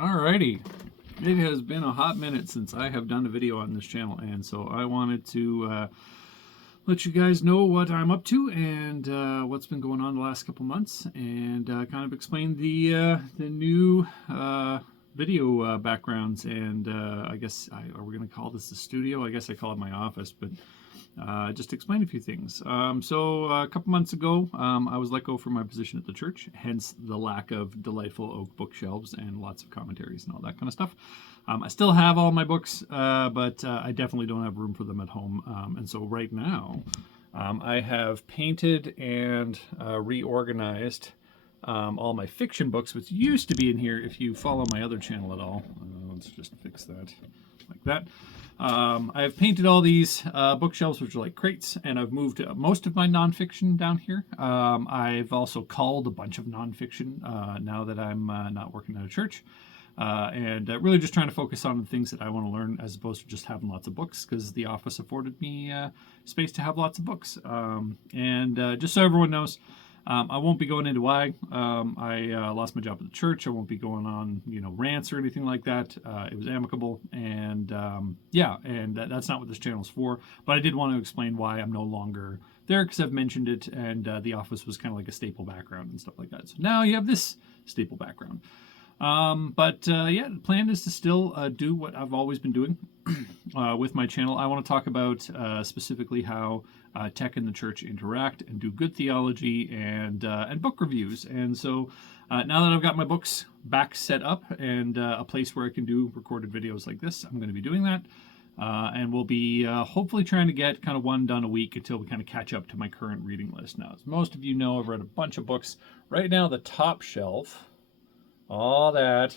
Alrighty, it has been a hot minute since I have done a video on this channel, and so I wanted to let you guys know what I'm up to and what's been going on the last couple months, and kind of explain the new video backgrounds. And I guess are we going to call this the studio? I guess I call it my office, but just explain a few things. So a couple months ago, I was let go from my position at the church, hence the lack of delightful oak bookshelves and lots of commentaries and all that kind of stuff. I still have all my books, but I definitely don't have room for them at home. And so right now, I have painted and reorganized all my fiction books, which used to be in here if you follow my other channel at all. Let's just fix that like that. I have painted all these bookshelves, which are like crates, and I've moved most of my nonfiction down here. I've also culled a bunch of nonfiction now that I'm not working at a church. And really just trying to focus on the things that I want to learn as opposed to just having lots of books, because the office afforded me space to have lots of books. Just so everyone knows, I won't be going into why I lost my job at the church. I won't be going on, rants or anything like that. It was amicable, and that's not what this channel's for. But I did want to explain why I'm no longer there, because I've mentioned it, and the office was kind of like a staple background and stuff like that. So now you have this staple background. The plan is to still do what I've always been doing with my channel. I want to talk about specifically how tech and the church interact, and do good theology and book reviews. And so now that I've got my books back set up and a place where I can do recorded videos like this, I'm going to be doing that. And we'll be hopefully trying to get kind of one done a week until we kind of catch up to my current reading list. Now, as most of you know, I've read a bunch of books. Right now, the top shelf, all that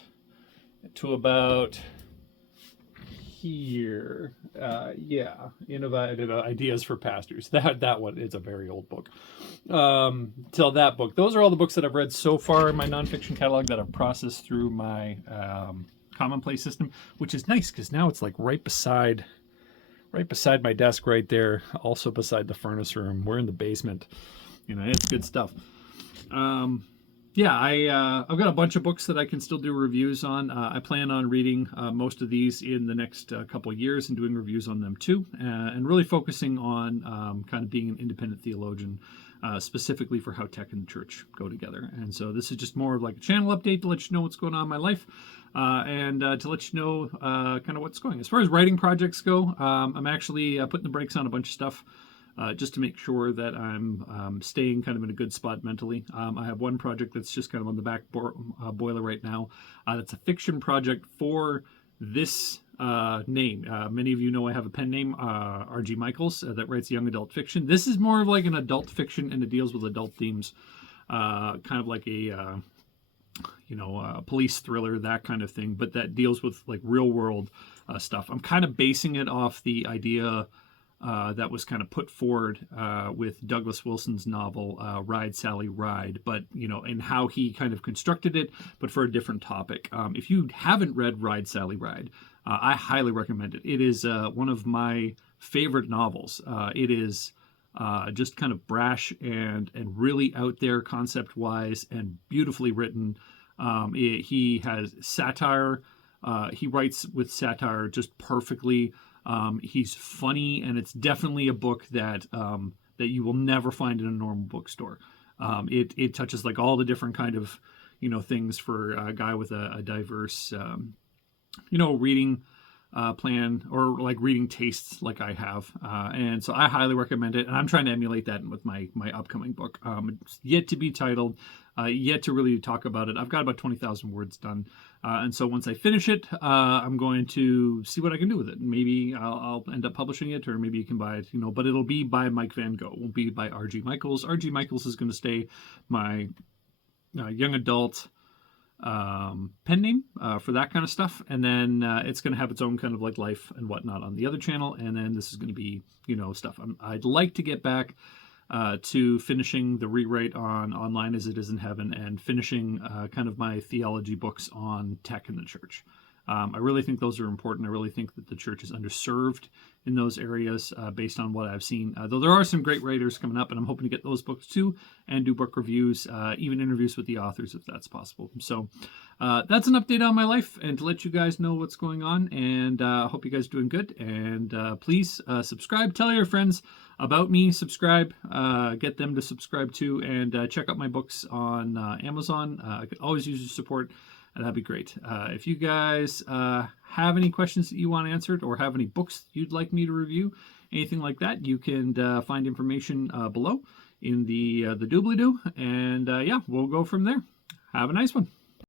to about here. Innovative Ideas for Pastors. That one is a very old book. Till that book. Those are all the books that I've read so far in my nonfiction catalog that I've processed through my commonplace system, which is nice because now it's like right beside my desk right there, also beside the furnace room. We're in the basement. It's good stuff. I've got a bunch of books that I can still do reviews on. I plan on reading most of these in the next couple of years and doing reviews on them too, and really focusing on kind of being an independent theologian, specifically for how tech and the church go together. And so this is just more of like a channel update to let you know what's going on in my life, and to let you know kind of what's going. As far as writing projects go, I'm actually putting the brakes on a bunch of stuff. Just to make sure that I'm staying kind of in a good spot mentally. I have one project that's just kind of on the back boiler right now. That's a fiction project for this name. Many of you know I have a pen name, R.G. Michaels, that writes young adult fiction. This is more of like an adult fiction, and it deals with adult themes, kind of like a police thriller, that kind of thing, but that deals with like real world stuff. I'm kind of basing it off the idea that was kind of put forward with Douglas Wilson's novel, Ride, Sally, Ride, but, and how he kind of constructed it, but for a different topic. If you haven't read Ride, Sally, Ride, I highly recommend it. It is one of my favorite novels. It is just kind of brash and really out there concept-wise, and beautifully written. He has satire. He writes with satire just perfectly. He's funny, and it's definitely a book that that you will never find in a normal bookstore. It touches like all the different kind of things for a guy with a diverse reading plan, or like reading tastes like I have, and so I highly recommend it. And I'm trying to emulate that with my upcoming book. It's yet to be titled, yet to really talk about it. I've got about 20,000 words done, and so once I finish it, I'm going to see what I can do with it. Maybe I'll end up publishing it, or maybe you can buy it. But it'll be by Mike Van Gogh. It won't be by R.G. Michaels. R.G. Michaels is going to stay my young adult pen name for that kind of stuff, and then it's going to have its own kind of like life and whatnot on the other channel, and then this is going to be stuff. I'd like to get back to finishing the rewrite on Online as It Is in Heaven, and finishing kind of my theology books on tech in the church. I really think those are important. I really think that the church is underserved in those areas based on what I've seen. Though there are some great writers coming up, and I'm hoping to get those books too and do book reviews, even interviews with the authors if that's possible. So that's an update on my life and to let you guys know what's going on. And I hope you guys are doing good. And please subscribe. Tell your friends about me. Subscribe. Get them to subscribe too. And check out my books on Amazon. I could always use your support. That'd be great. If you guys have any questions that you want answered or have any books you'd like me to review, anything like that, you can find information below in the doobly-doo. And yeah, we'll go from there. Have a nice one.